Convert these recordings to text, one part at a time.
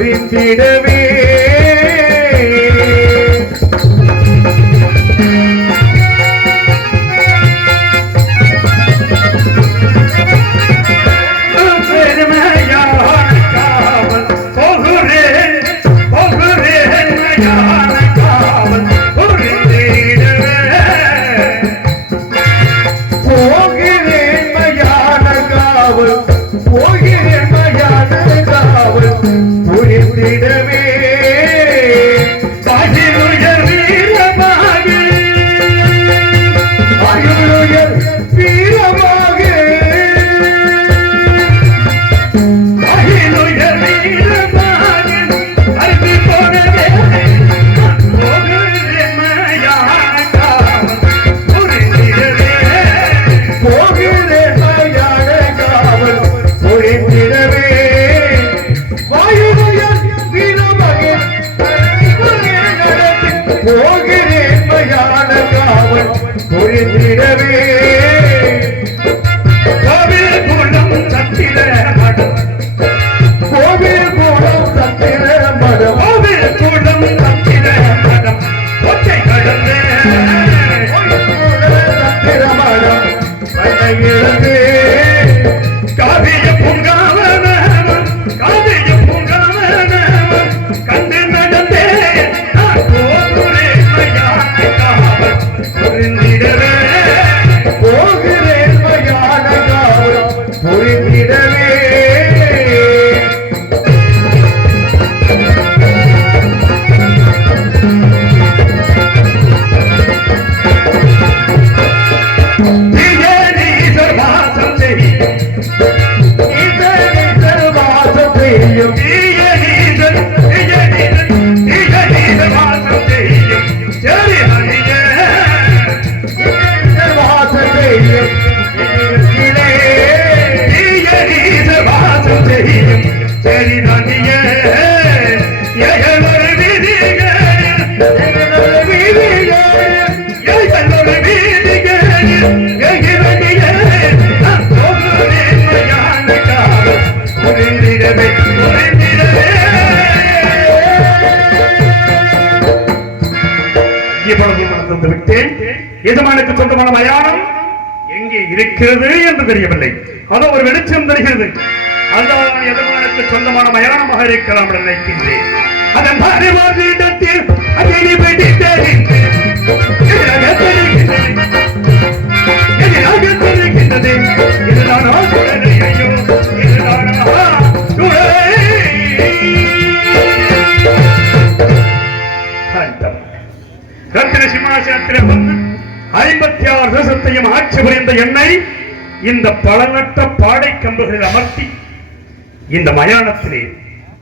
புரிந்திடவே எஜமானுக்கு சொந்தமான மயானம் எங்கே இருக்கிறது என்று தெரியவில்லை. அதோ ஒரு வெளிச்சம் தெரிகிறது. அதுதான் எஜமானுக்கு சொந்தமான மயானமாக இருக்கலாம் என்று நினைக்கின்றேன். அதன் இடத்தில் ரத்தின சிம்மாசனத்திலே வந்து 56 தேசத்தையும் ஆட்சி புரிந்த என்னை இந்த பலநட்ட பாடை கம்புகளில் அமர்த்தி இந்த மயானத்திலே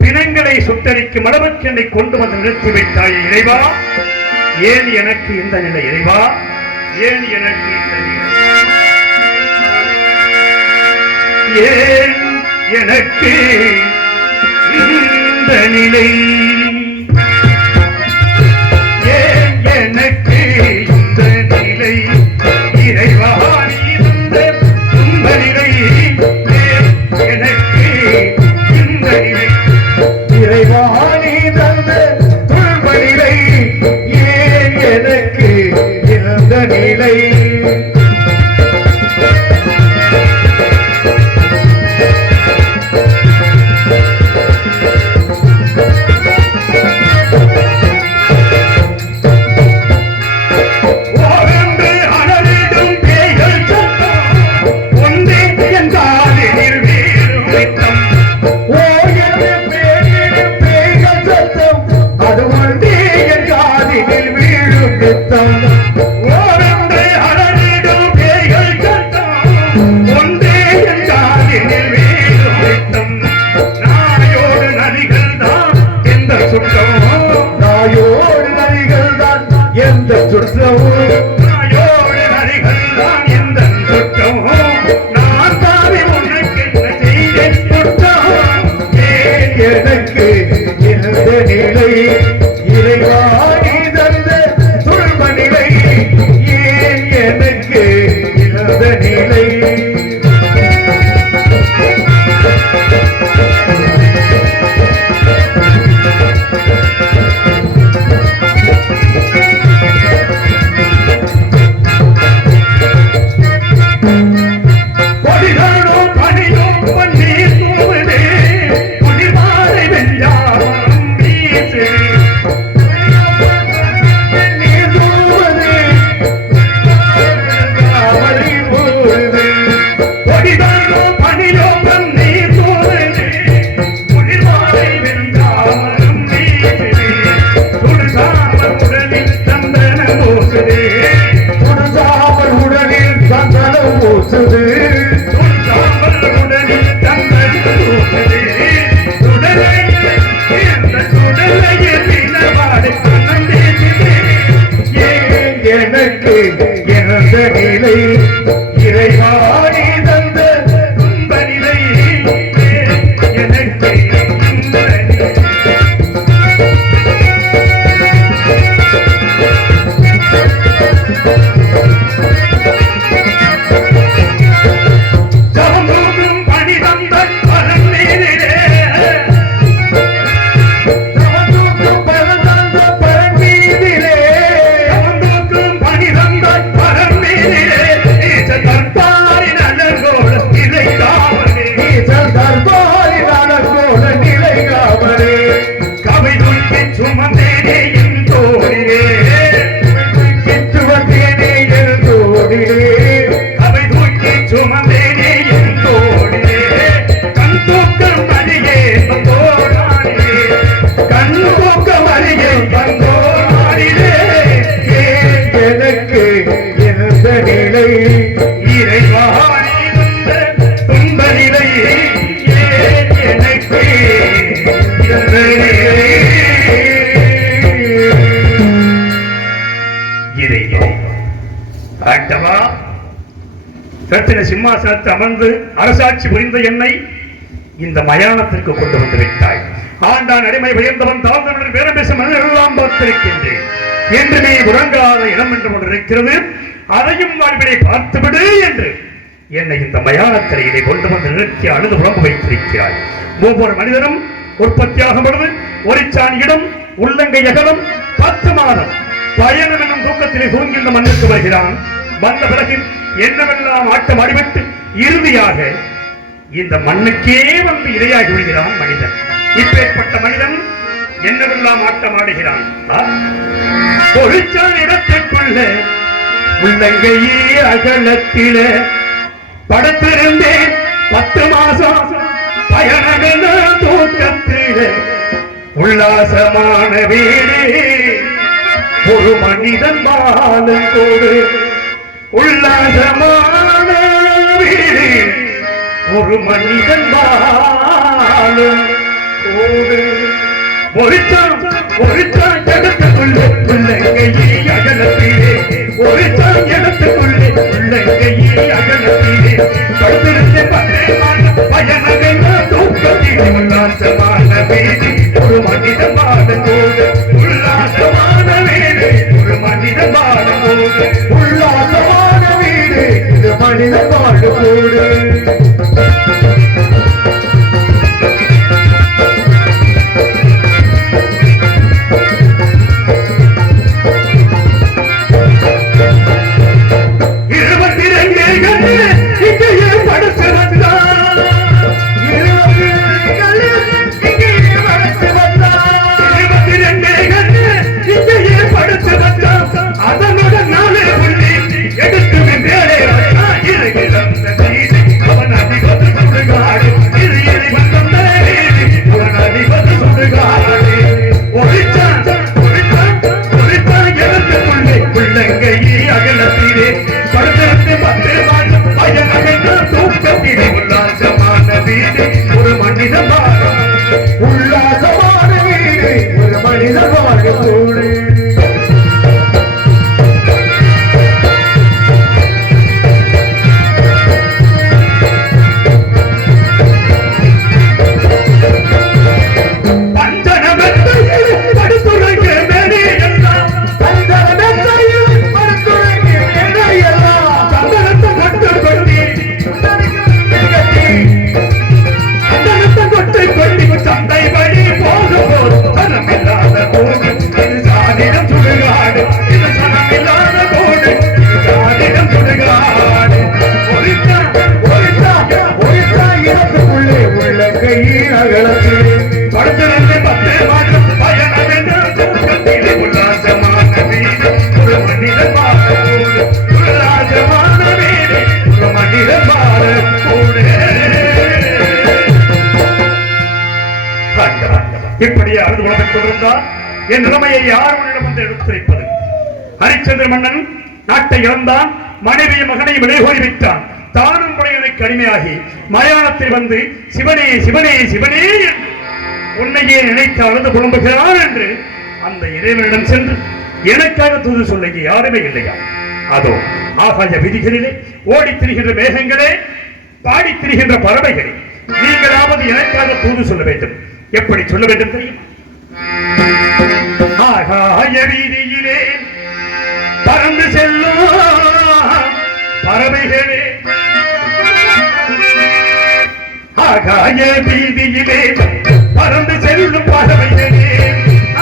பிணங்களை சுட்டரிக்கும் அளவுக்கு என்னை கொண்டு வந்து நிறுத்தி வைத்தாயே இறைவா, ஏன் எனக்கு இந்த நிலை இறைவா, ஏன் எனக்கு இந்த நிலை, ஏன் எனக்கு இந்த நிலை, ஏன் எனக்கு இந்த நிலை இறைவா, நீ வந்த இந்த நிலை, ஏன் எனக்கு இந்த நிலை இறைவா, நீ தந்த துன்ப நிலை, ஏன் எனக்கு இந்த நிலை. எனக்கு எனந்த நிலை இறைவாணி தந்த துன்ப நிலை எனக்கு இந்த நிலை. ஜபந்தோக்கும் பணி தந்த பரன் மீதிலே தவந்தோக்கும் பரன் தந்த பரன் மீதிலே ஜபந்தோக்கும் பணி தந்த பரன் மீதிலே ஈச தர்பாரின் அழகோட நிலை காவலே ஈசன் தர்பாரின் அழகோட நிலை காவலே கவை தூக்கி சுமந்தேனே என் தோழிலே கிச்சுவத்தேனே என் தோழிலே அவை தூக்கி சுமந்தேனே என் தோழிலே கண் தூக்கம் அடியே வந்தோடாடிலே கண் தூக்கம் அறியே வந்தோடிலே ஏன் எனக்கு எனந்த நிலை இறைவாணி வந்த துன்ப நிலை ஏன் எனக்கு இந்த நிலை? இறை ஆண்டவா, ரத்தின சிம்மாசனத்தில் அமர்ந்து அரசாட்சி புரிந்த என்னை இந்த மயானத்திற்கு கொண்டு வந்து விட்டாய். ஆண்டான் அடிமை உயர்ந்தவன் தாழ்ந்தவன் பேரம் பேசும் மனிதர்கள் எல்லாம் பார்த்திருக்கின்றேன். என்றுமே உறங்காத இடம் என்று ஒன்று இருக்கிறது, அதையும் வாழ்வினை பார்த்துவிடு என்று என்னை இந்த மயானத்தில் இதை கொண்டு வந்து நிறுத்தி அழுது உடம்பு வைத்திருக்கிறாய். ஒவ்வொரு மனிதனும் உற்பத்தியாகும் பொழுது ஒரு சாணியிடம் உள்ளங்கை அகலம் 10 மாதம் பயணம் என்னும் தூக்கத்திலே தூங்கி இந்த மண்ணுக்கு வருகிறான். வந்த பிறகு என்னவெல்லாம் ஆட்டம் ஆடிவிட்டு இறுதியாக இந்த மண்ணுக்கே வந்து இரையாகி விடுகிறான் மனிதன். இப்பேற்பட்ட மனிதன் என்னவெல்லாம் ஆட்டம் ஆடுகிறான். ஒரு இடத்திற்குள்ள உள்ளங்கையே அகலத்தில படுத்திருந்தேன் 10 மாசம் பயணமென தூக்கத்தில உல்லாசமான வீடு ஒரு மனிதன் வாழங்கோடு உல்லாசமான வீடு ஒரு மனிதன் வாழும் கோடு ஒரு இடத்துக்குள்ளே உள்ளங்கையே அகலத்திலே ஒரு இடத்துக்குள்ளே உள்ளங்கையே அகலத்திலே படுத்திருந்த 10 மாதம் பயணமென தூக்கத்திலே உல்லாசமான வீடு ஒரு மனிதன் வாழங்கோடு உல்லாசமான வீடு ஒரு மனிதன் வாழங்கோடு உல்லாசமான வீடு இது மனித வாழ்வோடு அதனுடன் நாளே புள்ளி எடுத்து மேலே அவன் அதிபது சுடுகாடு அவன் அதிபது சுடுகாடு ஒழித்தான் இடத்துக்குள்ளே உள்ளங்கையே அகலத்திலே படுத்திருந்து 10 மாதம் பயணமென்ற தூக்கத்திலே உல்லாசமான வீடு ஒரு மனித பாடம் உல்லாசமான வீடு ஒரு மனித வாழ்வோடு இப்படியே அழுது உலகிக் கொண்டிருந்தார். என் நிலைமையை யார் உன்னிடம் வந்து எடுத்துரைப்பது? ஹரிச்சந்திர மன்னன் நாட்டை இழந்தான், மனைவியை மகனையும் விலைகோரி விட்டான். தானும் படையனுக்கு அடிமையாகி மயானத்தில் வந்து சிவனே சிவனே சிவனே என்று உன்னையே நினைத்து அழுது புலம்புகிறான் என்று அந்த இறைவனிடம் சென்று எனக்காக தூது சொல்ல யாருமே இல்லையா? அதோ ஆகாய விதிகளிலே ஓடித் திரிகின்ற மேகங்களே, பாடித் திரிகின்ற பறவைகளே, நீங்களாவது எனக்காக தூது சொல்ல வேண்டும். எப்படி சொல்ல வேண்டும் தெரியும்? ஆகாய வீதியிலே பறந்து செல்லும் பறவைகளே, ஆகாய வீதியிலே பறந்து செல்லும் பறவைகளே,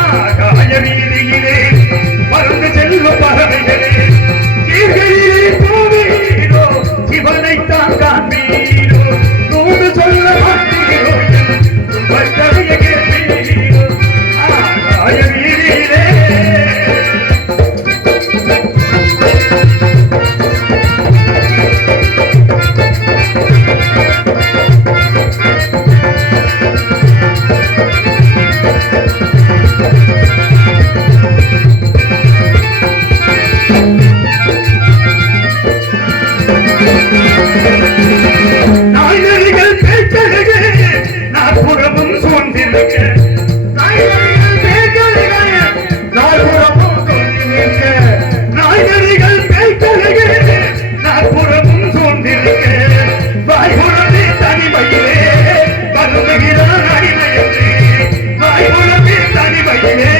ஆகாய வீதியிலே பறந்து செல்லும் பறவைகளே, சீர்களிலே போவீரோ சிவனைத்தான் காண்பீரோ, தூது சொல்ல மாட்டீரோ கதைய கேட்பீரோ, ஆகாய வீதியிலே. நாய்களிகள் பேச்சழகே நாற்புறமும் சூழ்ந்திருக்க, நாய்களிகள் பேச்சழகே நாற்புறமும் சூழ்ந்திருக்க, நாய்களிகள் பேச்சழகே நாற்புறமும் சூழ்ந்திருக்க, வாய்ப்புறமே தனிமையிலே வருந்துகிறான் அடிமையன்றே, வாய்ப்புறமே தனிமையிலே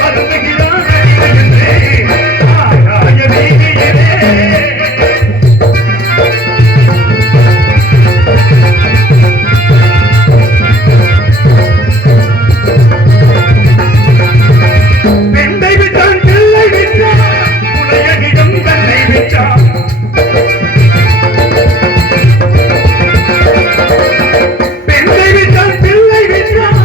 வருந்துகிறான் அடிமையன்றே, ஆகாய வீதியிலே. பெண்ணை விட்டான் பிள்ளை விட்டான் உடையகிடம் தன்னை விட்டான், பெண்ணை விட்டான் பிள்ளை விட்டான்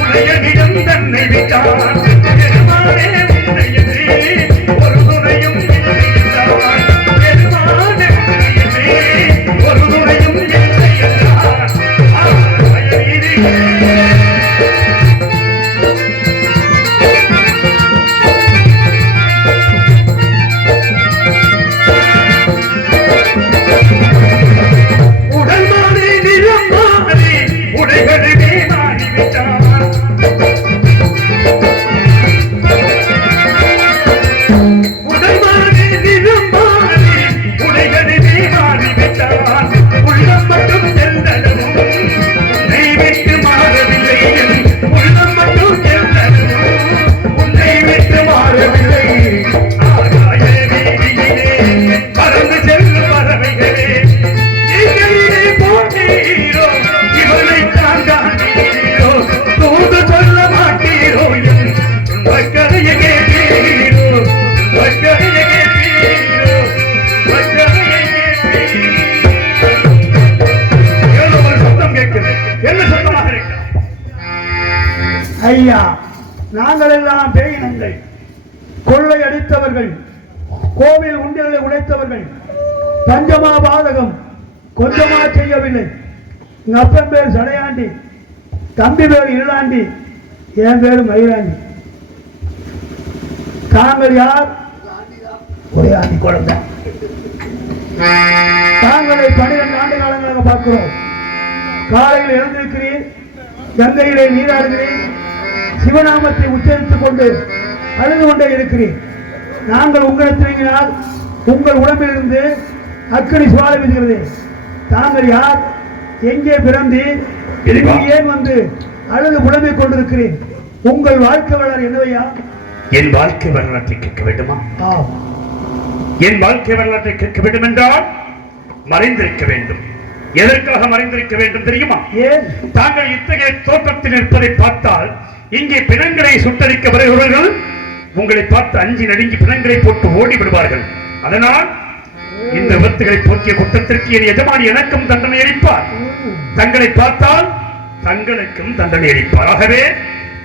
உடையகிடம் தன்னை விட்டான், பெருமானே உன்னையதே ஒரு துணையும் இல்லை என்றான், பெருமானே உன்னையதே ஒரு துணையும் இல்லை என்றான், ஆகாய வீதியிலே. உடல் மாறி நிறம் மாறி உடைகளுமே மாறிவிட்டான், உடல் மாறி நிறம் மாறி உடைகளுமே மாறிவிட்டான், உள்ளம் மட்டும் சென்றதும் உன்னை விட்டு மாறவில்லை, உள்ளம் மட்டும் சென்றதும் உன்னை விட்டு மாறவில்லை, ஆகாய வீதியிலே பறந்து செல்லும் பறவைகளே, நீங்களே போனீரோ இவனைத்தான் காணீரோ, தூது சொல்ல மாட்டீரோ என் கதையை கேட்பீரோ, கதையை கேட்பீரோ, கதையை கேட்பீரோ. ஏதோ ஒரு சத்தம் கேட்குது, என்ன சத்தமாக இருக்கிறது? ஐயா, நாங்கள் எல்லாம் பேயினங்கள், கொள்ளை அடித்தவர்கள், கோவில் உண்டியலை உடைத்தவர்கள், பஞ்சமா பாதகம் கொஞ்சமா செய்யவில்லை. எங்க அப்பன் பேர் சடையாண்டி, தம்பி பேர் இளாண்டி, என் பேர் மயிலாண்டி. தாங்கள் யார்? ஒரே ஆண்டி குழந்தை. தாங்களை 12 ஆண்டு காலங்களாக பார்க்கிறோம். காலையில் எழுந்திருக்கிறேன், கங்கையிலே நீராடுகிறேன், சிவநாமத்தை உச்சரித்துக் கொண்டு அழுது கொண்டே இருக்கிறேன். நாங்கள் உங்களிடத்தினால் உங்கள் உடம்பிலிருந்து அக்கினி சுவாலை வீசுகிறது. தாங்கள் யார்? எங்கே பிறந்து ஏன் வந்து அழுது புலம்பிக் கொண்டிருக்கிறேன்? உங்கள் வாழ்க்கை வரலாறு என்னவையா? என் வாழ்க்கை வரலாற்றை கேட்க வேண்டுமா? ஆம். என் வாழ்க்கை வரலாற்றை கேட்க வேண்டும் என்றால் மறைந்திருக்க வேண்டும். எதற்காக மறைந்திருக்க வேண்டும் தெரியுமா? ஏன்? தாங்கள் இத்தகைய தோற்றத்தில் இருப்பதை பார்த்தால் இங்கே பிணங்களை சுட்டரிக்க வருகிறவர்கள் உங்களை பார்த்து அஞ்சி நடுங்கி பிணங்களை போட்டு ஓடி விடுவார்கள். அதனால் இந்த விபத்துகளை போக்கிய குற்றத்திற்கு என் எஜமானி எனக்கும் தண்டனை அளிப்பார். தங்களை பார்த்தால் தங்களுக்கும் தண்டனை அளிப்பார். ஆகவே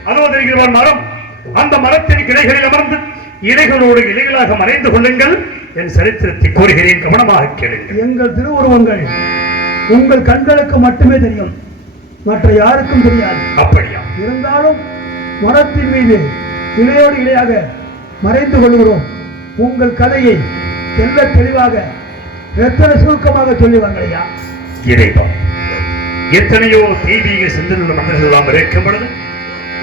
அதோ தெரிகிற மரம், அந்த மரத்தின் கிளைகளில் அமர்ந்து இலைகளோடு இலைகளாக மறைந்து கொள்ளுங்கள். என் சரித்திரத்தை கூறுகிறேன், கவனமாக கேளுங்கள். எங்கள் திருவுருவங்கள் உங்கள் கண்களுக்கு மட்டுமே தெரியும், மற்ற யாருக்கும் தெரியாது. அப்படியா? இருந்தாலும் மரத்தின் மீது இலையோடு இலையாக மறைந்து கொள்கிறோம். உங்கள் கதையை தெல்ல தெளிவாக எத்தனை சுருக்கமாக சொல்லுவாங்களையா? இறைவா, எத்தனையோ தெய்வீக சிந்தனையுள்ள மனிதர்கள் எல்லாம் இருக்கும் பொழுது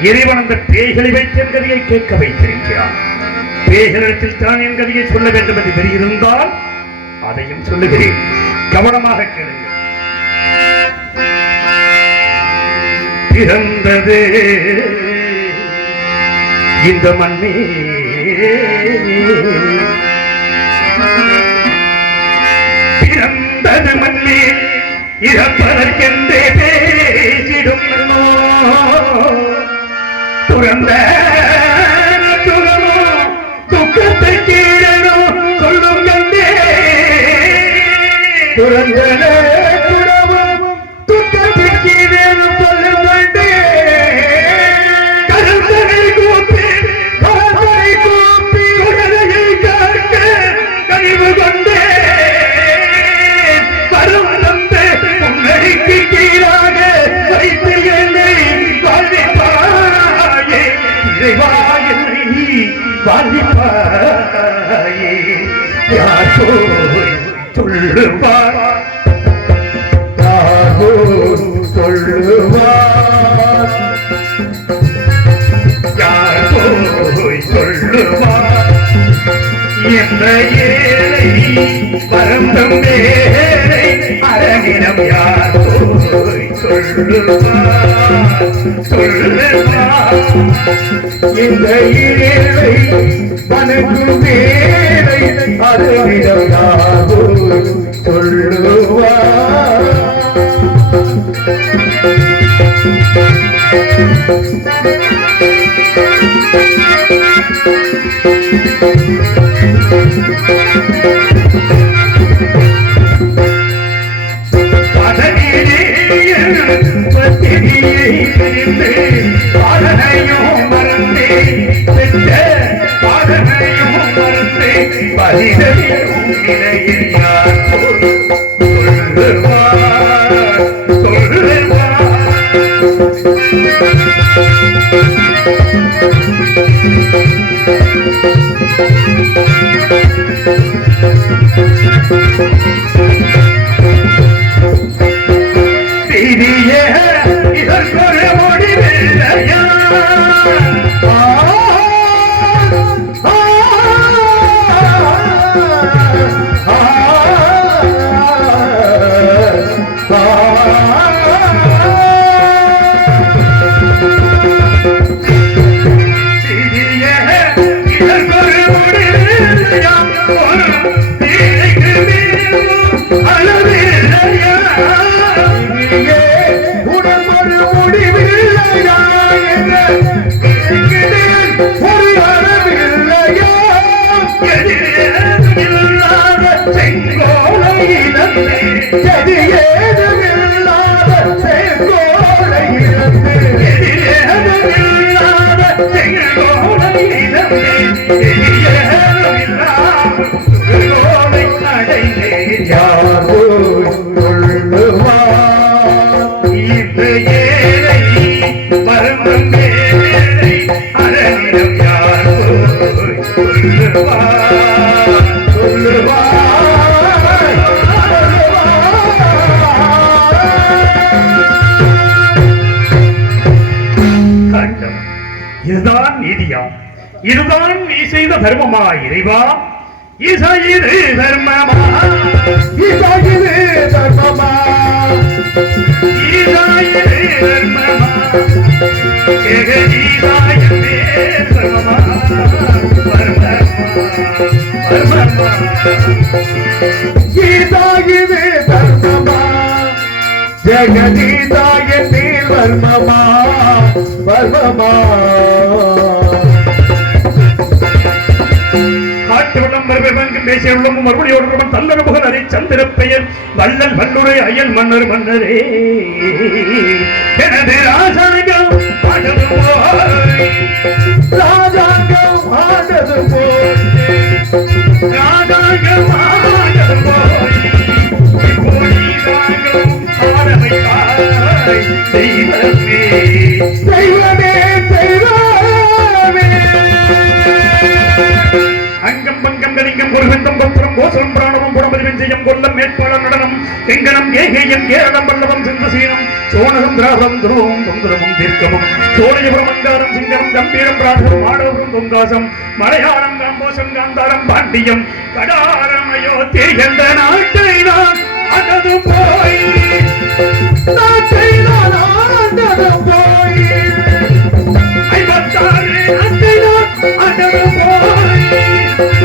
இறைவன் அந்த பேய்களை வைத்த கதையை கேட்க வைத்திருக்கிறார். பேரிடத்தில் தான் என் கதையை சொல்ல வேண்டும் என்று தெரியிருந்தால் அதையும் சொல்லுகிறேன். கவனமாக கேளுங்கள். பிறந்ததே இந்த மண்ணே, பிறந்தது மண்ணே, இறப்பதற்கென்றே பேசிடும் துறந்த துறமோ துக்கத்தை கீழனோ சொல்லும் கண்டே, துறந்தனே துறவும் துக்கத்தை கீழேனும் சொல்லும் கண்டே, கருத்தனை கூப்பி கரங்களை கூப்பி உடலையை காக்க கனிவு கொண்டே, வரும் தந்தை உன்னைக்கு கீழாக வைத்து என்னை வாழ்விப்பாயே, இறைவா என்னை வாழ்விப்பாயே. யார் போய் சொல்லுவார், யாரோ சொல்லுவார், யார் போய் சொல்லுவார், இந்த ஏழை பரந்தம் வேலை அரங்கினம் யார் போய் சொல்லுவார், சொல்லுவார். இந்த ஏழை தனக்கு வேலை அறிவிடம் யாரோ சொல்லுவார். பாடனையும் மறந்தே பெற்ற பாடனையும் மறந்தே பதிலையும் நிலையில் யார் சொல்லுவார், சொல்லுவார். சிறிய இதற்கொரு முடிவில்லையா, சிறிய இதற்கொரு முடிவில்லையா, அளவில்லையா, உடம்பொரு முடிவில்லையா என்ற ஒரு அளவில்லையா, எதிரேதுமில்லாத செங்கோலையிலே, எதிரேதுமில்லாத செங்கோலையிலிருந்து, எதிரேதுமில்லாத செங்கோலையிலே, எதிரேதுமில்லாத செங்கோலை அடைந்தேன். யாரோ சொல்லுவார், இந்த ஏழை மரணம் வேலை அரணிடம் யார் போய் சொல்லுவார், சொல்லுவார், கண்டம். இதுதான் நீதியா? இதுதான் நீ செய்த தர்மமா இறைவா? இது தர்மமா? இதாகிது தர்மமா, இது தர்மமா? ஜெகதீதாயமே தர்மமா, தர்மமா, தர்மமா. இதாகிது தர்மமா, ஜெகதீதாய நீர் வர்மமா, வர்மமா. காட்டு விளம்பரம் பேசிய உள்ளமும் மறுபடியோடு தல்லனுபகன் அதை சந்திர பெயர் வள்ளல் வல்லுரை அயல் மன்னர் மன்னரே, எனது ராஜாங்கம் ஆடது போய், ராஜாங்கம் ஆண்டது போல், ராஜாங்கம் ஆடது போய், இப்போதீதாங்கம் ஆடமைத்தாய் தெய்வமே, தெய்வமே தெய்வமே. அங்கம் பங்கம் கலிங்கம் ஒரு வெந்தம் பத்திரம் கோசலம் பிராணமும் புடமதி வெஞ்சயம் கொல்லம் மேற்பாளம் நடனம் எங்கனம் ஏகேயம் கேரளம் பல்லவம் சிந்தசீனம் சோழகம் திராவிடம் துருவம் தொந்தரமும் தீர்க்கமும் சோழியபுரம் அங்காரம் சிங்கரம் கம்பீரம் பிராடகம் மாடவரும் தொங்காசம் மலையாளம் காம்போசம் காந்தாரம் பாண்டியம் கடாரம் அயோத்தி என்ற நாட்டை நான் அகது போய் நாட்டை நான் ஆண்டது போய் 56 நாட்டை நான் அகது போய்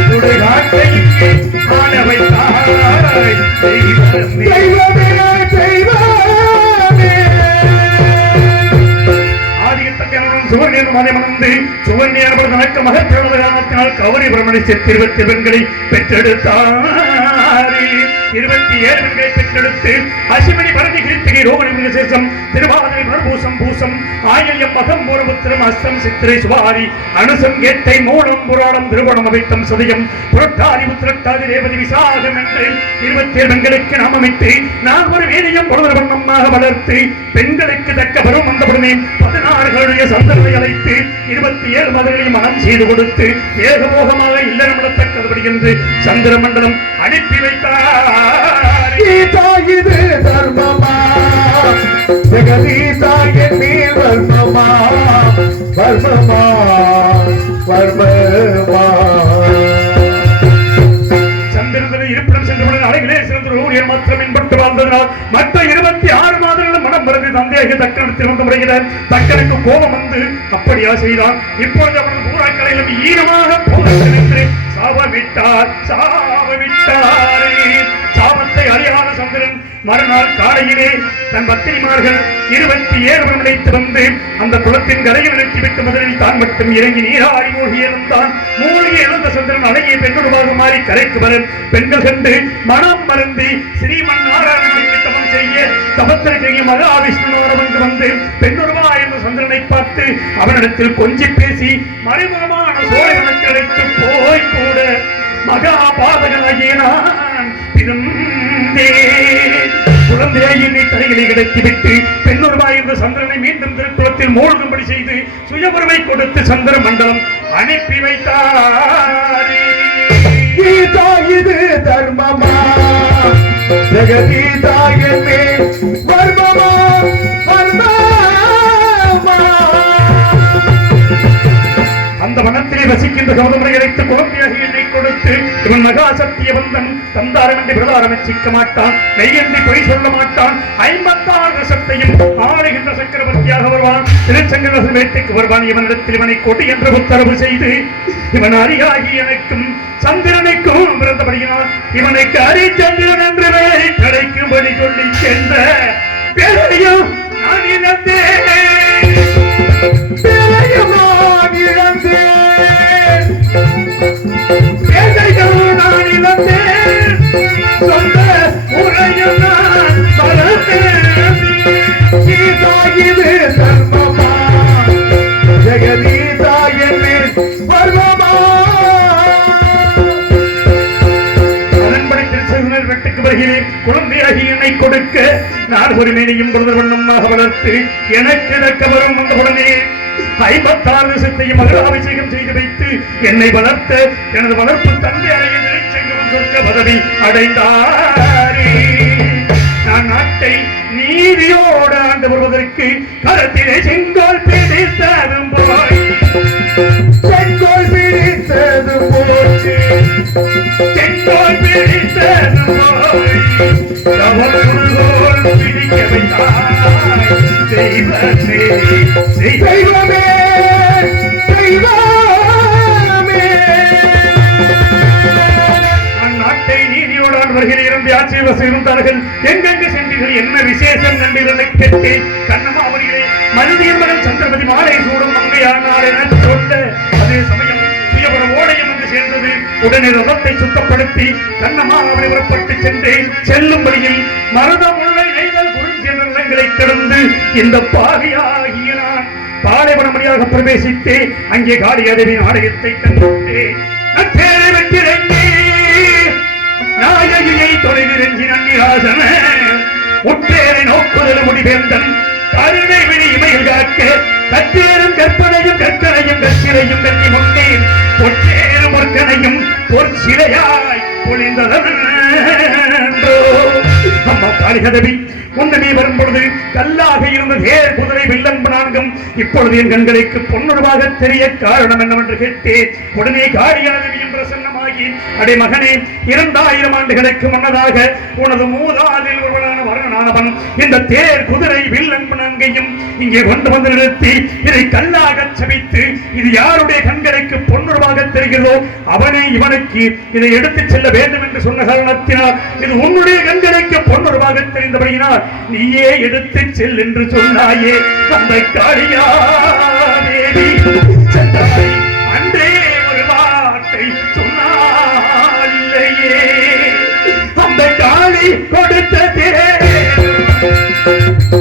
சுடுகாட்டை இங்கே ஆட வைத்தாய் தெய்வமே. தெய்வமே தெய்வமே சுவர்ணியனும் மனைமணந்து சுவர்ணியன் தனக்கு மகப்பிறந்த காரணத்தினால் கௌரி பிரமணிச்சு 27 பெண்களை பெற்றெடுத்தாரே. 27 பெண்களை பெற்றெடுத்து அசிமணி பரதி கிருத்திகை ரோகிணி விசேஷம் திருவாதிரை புனர்பூசம் பூசம் ஆயில்யம் மகம் பூரபுத்திரம் அஸ்தம் சித்திரை சுவாரி அனுசம் கேட்டை மூலம் புராணம் திருவணம் அவைத்தம் சதயம் புரட்டாதி உத்திரட்டாதி ரேவதி விசாகம் என்று 27 பெண்களுக்கு நாம் அமைத்து நான் ஒரு வேலையும் பொழுது வண்ணமாக வளர்த்து பெண்களுக்கு தக்க பருவம் வந்தபடுமே 16 சந்தர்ப்பை அழைத்து 27 மதங்களையும் மனம் செய்து கொடுத்து ஏகமோகமாக இல்லறம் நடத்தக்கபடி என்று சந்திர மண்டலம் அனுப்பி வைத்தார். கீதா இது தர்மமா ஜெகதீசா என் மேல் வர்மமா வர்மமா வர்மமா சந்திரன் இருப்பிடம் சென்று அழகிலே சிறந்த ஊழியர் மாத்திரம் என்பட்டு வாழ்ந்ததனால் மற்ற 26 மாதங்களும் மனம் மறந்து தந்தையாக தக்கனத்தில் வந்து முறைகிறார். தக்கனுக்கு கோபம் வந்து அப்படியா செய்தான். இப்பொழுது அவனது பூராக்களையிலும் ஈரமாக போகின்ற சாபமிட்டார் சாபமிட்டாரே. சாபத்தை அறியாத சந்திரன் மறுநாள் காலையிலே தன் பத்திரிமார்கள் 27 நினைத்து வந்து அந்த குளத்தின் கரையில் நிறுத்திவிட்டு முதலில் தான் மட்டும் இறங்கி நீராடி மூழ்கி எழுந்தான். மூழ்கி எழுந்த சந்திரன் அழகிய பெண்ணுருவாக மாறி கரைக்கு வர பெண்கள் கண்டு மனம் மறந்து ஸ்ரீமன் நாராயணனுக்கு தபம் செய்ய தபத்திற்கு மகாவிஷ்ணுவோடு வந்து பெண்ணுருவா என்ற சந்திரனை பார்த்து அவனிடத்தில் கொஞ்சி பேசி மறைமுகமான சோழனுக்கு அழைத்து போய் கூட மகாபாதகனாகிய நான் குழந்தையை தலைகளை கிடத்திவிட்டு பெண்ணுருவாய் என்ற சந்திரனை மீண்டும் திருக்குளத்தில் மூழ்கும்படி செய்து சுயபுரமை கொடுத்து சந்திர மண்டலம் அனுப்பி வைத்தார். கீதா இது தர்மமா ஜெகதீசா என் மேல் வர்மமா வர்மமா. அந்த வனத்திலே வசிக்கின்ற கௌதமரை அழைத்து குழந்தையாக என்னை கொடுத்து இவன் மகா சத்தியவந்தன் தந்தாரம் என்று பிரதாரம் சிக்க மாட்டான் மெய்யன்றி பொய் சொல்ல மாட்டான் 56 சத்தையும் ஆளுகின்ற சக்கரவர்த்தியாக வருவான். திருச்சங்கரசு வேட்டைக்கு வருவான். இவனிடத்தில் இவனை கொடி என்று உத்தரவு செய்து இவன் அரியாகி எனக்கும் சந்திரனுக்கும் பிறந்தபடியினால் இவனுக்கு அரிச்சந்திரன் என்று கிடைக்கும்படி சொல்லி சென்ற பேரையும் நான் இழந்தேன். பேரையும் நான் இழந்தேன். பேரையும் நான் இழந்தேன். சொந்த உரையும் நான் மறந்தேன். கீதா இது தர்மமா ஜெகதீசா என் மேல் வர்மமா. அதன்படி திருச்செந்தூர் வெட்டுக்கு வருகிறேன். குழந்தையாகி என்னை கொடுக்க நான் ஒரு மேனையும் பொழுது வண்ணமாக வளர்த்து எனக்கு தக்க வரும் வந்தவுடனே 56 வருஷத்தையும் மகளாபிஷேகம் செய்து வைத்து என்னை வளர்த்த எனது வளர்ப்பு தந்தை அறைய திருச்செங்கரும் சொர்க்க பதவி அடைந்தாரே. நான் நாட்டை நீதியோடு ஆண்டு வருவதற்கு கரத்திலே செங்கோல் பிடித்ததும் போய் செங்கோல் பிடித்தது போச்சு செங்கோல் பிடித்ததும் போய் கவர்கோல் பிடிக்க வைத்தாய் தெய்வமே தெய்வமே தெய்வமே. நான் நாட்டை நீதியோடு ஆண்டவர்கள் இருந்து ஆட்சியில் இருந்தார்கள். எங்கெங்கு சென்றீர்கள் என்ன விசேஷம் கண்டீர்கள் கேட்டு கண்ணம்மா அவர்களே மருதியின் மகன் சந்திரபதி மாலை சூடும் மங்கையானார் என சொன்ன அதே சமயம் சுயபுர ஓடையம் வந்து சேர்ந்தது. உடனே ரதத்தை சுத்தப்படுத்தி கண்ணம்மா அவரை புறப்பட்டு சென்று செல்லும் வழியில் மருதம் உள்ள நெய்தல் குறிஞ்சி என்ற நிலங்களை கடந்து இந்த பாவியாகிய நான் பாலைவனம் வழியாக பிரவேசித்து அங்கே காளியாதேவி நாடகத்தை கண்டுவிட்டேன். நாயகியை தொலைவிரஞ்சி நன்னிராசன உற்றேரை நோக்குதல் முடிவேந்தன் கருணை விழி இமையில் காக்க கற்றேரும் கற்பனையும் கற்கனையும் கற்சிலையும் கண்ணி முன்னேன் பொற்றேரும் பொற்கனையும் பொற்சிலையாய் பொழிந்ததோ அம்மா காளிகதவி முன்ன நீ வரும் பொழுது கல்லாக இருந்த தேர் குதிரை வில்லன்பு நான்கும் இப்பொழுது என் கண்களுக்கு பொன்னுருவாக தெரிய காரணம் என்னவென்று கேட்டேன். உடனே காளிகதவியும் பிரசன்னமாகி அடே மகனே 2000 ஆண்டுகளுக்கு முன்னதாக உனது மூதாதில் ஒருவனான வருணனானவன் இந்த தேர் குதிரை வில்லன்பு நான்கையும் இங்கே கொண்டு வந்து நிறுத்தி இதை கல்லாக சபித்து இது யாருடைய கண்களுக்கு பொன்னுருவாக தெரிகிறதோ அவனே இவனுக்கு இதை எடுத்துச் செல்ல வேண்டும் என்று சொன்ன காரணத்தினால் இது உன்னுடைய கண்களுக்கு பொன்னுருவாக தெரிந்தபடியினால் நீயே எடுத்துச் செல் என்று சொன்னாயே. அந்த காளியா தேவி சென்றாய் அன்றே ஒரு வார்த்தை சொன்னாலேயே. அந்த காளி கொடுத்த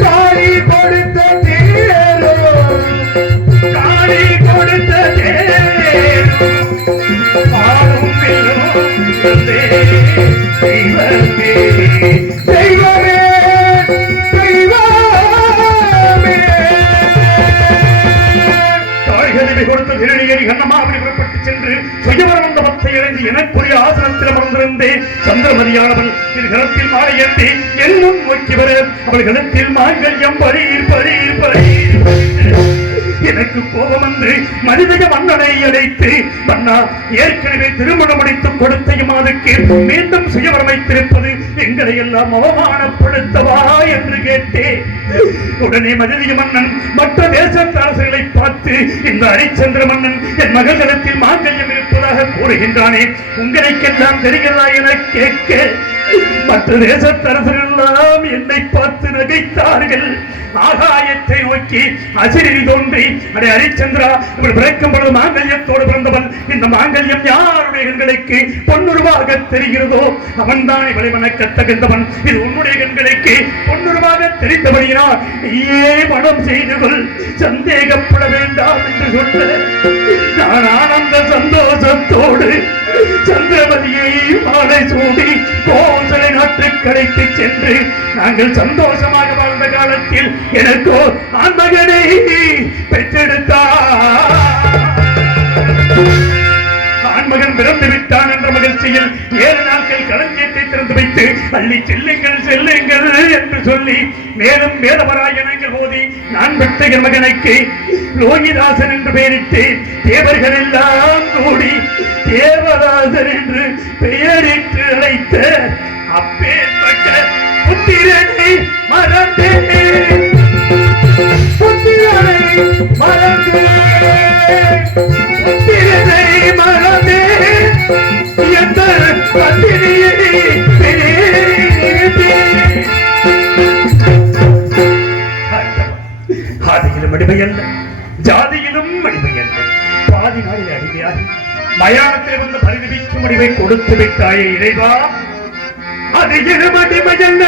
காளி கொடுத்த தேரோ காளி கொடுத்த பாலும் தெய்வமே தெய்வமே தெய்வமே காளிகதவி கொடுத்த திருநீரை கண்ணமாவடி புறப்பட்டு சென்று சுயவரம் வந்த பத்தை இழந்து எனக்குரிய ஆசனத்தில் அமர்ந்திருந்தேன். சந்திரமதியானவள் இரு கரத்தில் மாலை ஏந்தி என்னும் நோக்கி வர அவள் கருத்தில் மாங்கல்யம் பரீர் பரீர் பரீர். எனக்கு கோபம் வந்து மனிதக மன்னனை அழைத்து மன்னா ஏற்கனவே திருமணம் முடித்துக் கொடுத்த இம்மாதுக்கு மீண்டும் சுயவரம் வைத்திருப்பது எங்களை எல்லாம் அவமானப்படுத்தவா என்று கேட்டேன். உடனே மனிதக மன்னன் மற்ற தேசத்து அரசுகளை பார்த்து இந்த ஹரிச்சந்திர மன்னன் என் மகளிடத்தில் மாங்கல்யம் இருப்பதாக கூறுகின்றானே உங்களுக்கெல்லாம் தெரிகிறதா என கேட்க மற்ற தேசத்தரசர்கள் எல்லாம் என்னை பார்த்து நகைத்தார்கள். ஆகாயத்தை நோக்கி அசிரி தோன்றி அடே ஹரிச்சந்திரா இவள் பிறக்கும் பொழுது மாங்கல்யத்தோடு பிறந்தவன் இந்த மாங்கல்யம் யாருடைய கண்களுக்கு பொன்னுருவாக தெரிகிறதோ அவன் தான் இவளை வணக்கத் தகுந்தவன். இது உன்னுடைய கண்களுக்கு பொன்னுருவாக தெரிந்தபடியினால் நீயே மனம் செய்து கொள் சந்தேகப்பட வேண்டாம் என்று சொல்ல நான் ஆனந்த சந்தோஷத்தோடு சந்திரமதியை மாலை சூடி கோசலை நாட்டுக்கடைக்கு சென்று நாங்கள் சந்தோஷமாக வாழ்ந்த காலத்தில் எனக்கோ ஆண்மகனை பெற்றெடுத்தார். ஆண்மகன் பிறந்து விட்டான் என்ற மகிழ்ச்சியில் 7 நாட்கள் களஞ்சியத்தை திறந்து வைத்து அள்ளி செல்லுங்கள் செல்லுங்கள் என்று சொல்லி மேலும் வேதபராயணங்கள் போதி நான் பெற்ற என் மகனுக்கு லோகிதாசன் என்று பெயரிட்டு தேவர்கள் எல்லாம் கூடி தேவதாசன் என்று பெயரிட்டு அழைத்த அப்பேற்பட்ட புத்திரனை மறந்தேன் புத்திரனை மறந்தேன் புத்திரனை மறந்தேன் எந்த பத்தினியை ஆதியிலும் அடிமையல்ல ஜாதியிலும் அடிமையல்ல பாதி நாளில் அடிமையாகி மயானத்தில் வந்து பரிதவிக்கும் முடிவை கொடுத்து விட்டாயே இறைவா. அதிலும் அடிமையல்ல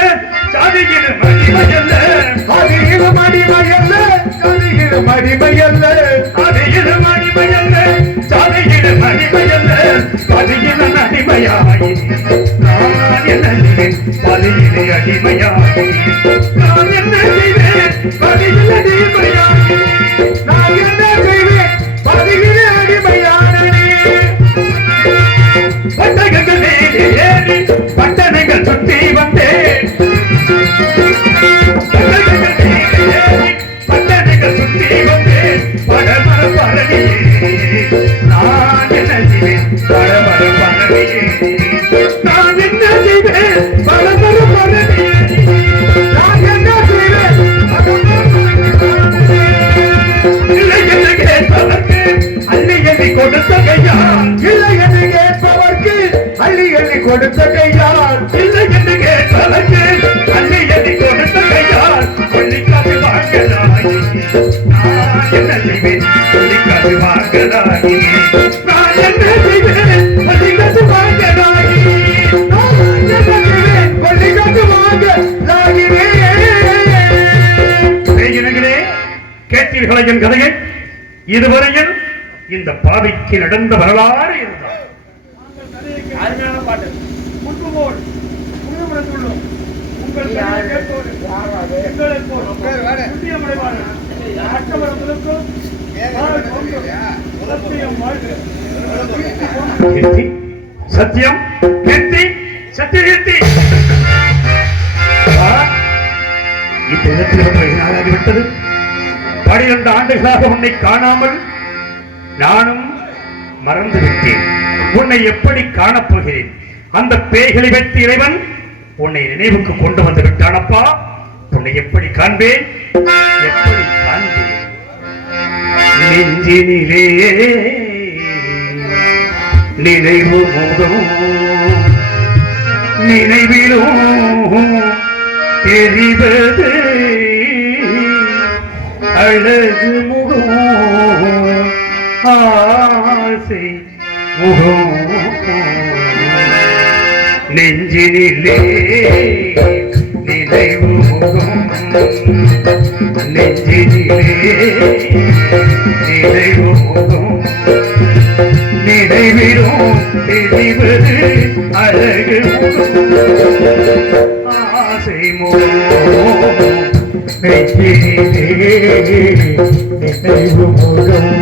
ஜாதியிலும் அடிமையல்ல அதிலும் அடிமையல்ல ஜாதியிலும் அடிமையல்ல அதிலும் அடிமையல்ல ஜாதியிலும் அடிமையல்ல பதியிலும் அடிமையாகி நான் என்ன செய்வேன் பதியிலே அடிமையாகி நான் என்ன செய்வேன் பதியில் அடிமையாகி நான் என்ன செய்வேன் பதிவிலே அடிமையானே. பட்டகங்கள் மேலே ஏறி பட்டணங்கள் சுற்றி வந்தேன். பட்டகங்கள் மேலே ஏறி பட்டணங்கள் சுற்றி வந்தேன். பரமர பரவியே நான் என்ன செய்வேன் பரமர பரவியே நான் என்ன செய்வேன் பரமர பரவியே நான் என்ன செய்வேன் இல்லை என்று கேட்பவர்க்கு அள்ளி எண்ணி கொடுத்த கையால் இல்லை என்று கேட்பவர்க்கு அள்ளி எண்ணி கொடுத்த கையால் இல்லை என்று கேட்பவர்க்கு அள்ளி எண்ணி கொடுத்த கையால் சொல்லிக்காது வாங்கலாகி நான் என்ன செய்வேன் சொல்லிக்காது வாங்கலாகி நான் என்ன செய்வேன் சொல்லிக்காது வாங்கலாகி நான் என்ன செய்வேன் கொள்ளிக்காட்டு வாங்க இனங்களே கேட்டீர்களே என் கதையை. இதுவரையில் இந்த பாவிக்கு நடந்த வரலாறு இருந்தார். அருமையான பாட்டு முன்பு போல் முழுமுறைத்துள்ளோம் உங்கள் கேட்போடு எங்களை போல் புண்ணியமடைவார்கள் மற்றவர்களுக்கும் சத்தியம் வாழ்க கீர்த்தி சத்தியம் கீர்த்தி சத்திய கீர்த்தி இந்த இடத்தில் வந்து நாளாகிவிட்டது. 12 ஆண்டுகளாக உன்னை காணாமல் நானும் மறந்து விட்டேன். உன்னை எப்படி காணப்போகிறேன்? அந்த பேய்களை வைத்து இறைவன் உன்னை நினைவுக்கு கொண்டு வந்து விட்டானப்பா. உன்னை எப்படி காண்பேன்? எப்படி காண்பேன்? நெஞ்சினிலே நினைவு முகம், நினைவிலும் தெரிவது அழகு முகம், ஆசை முகம். நெஞ்சினிலே நினைவு முகம், நெஞ்சினிலே நினைவு முகம், நினைவிலும் தெரிவது அழகு முகம், ஆசை முகம். நெஞ்சினிலே நினைவு முகம்.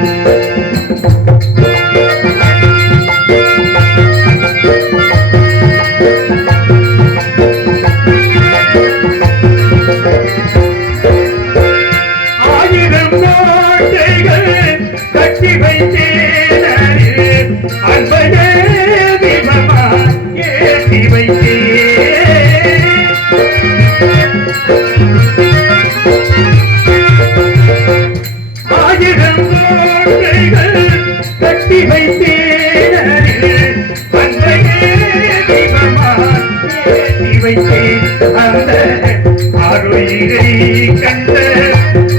கண்ட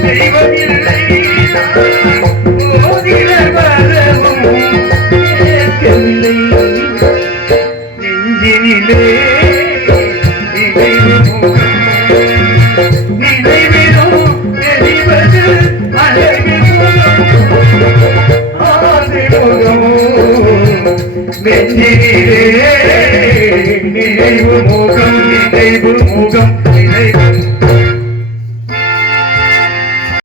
தெய்வமில்லை வரவும் கேட்கவில்லை. நெஞ்சினிலே நினைவு முகம், நினைவிலும் தெரிவது அழகு ஆசை முகம். நெஞ்சினிலே நினைவு முகம், நினைவு முகம்.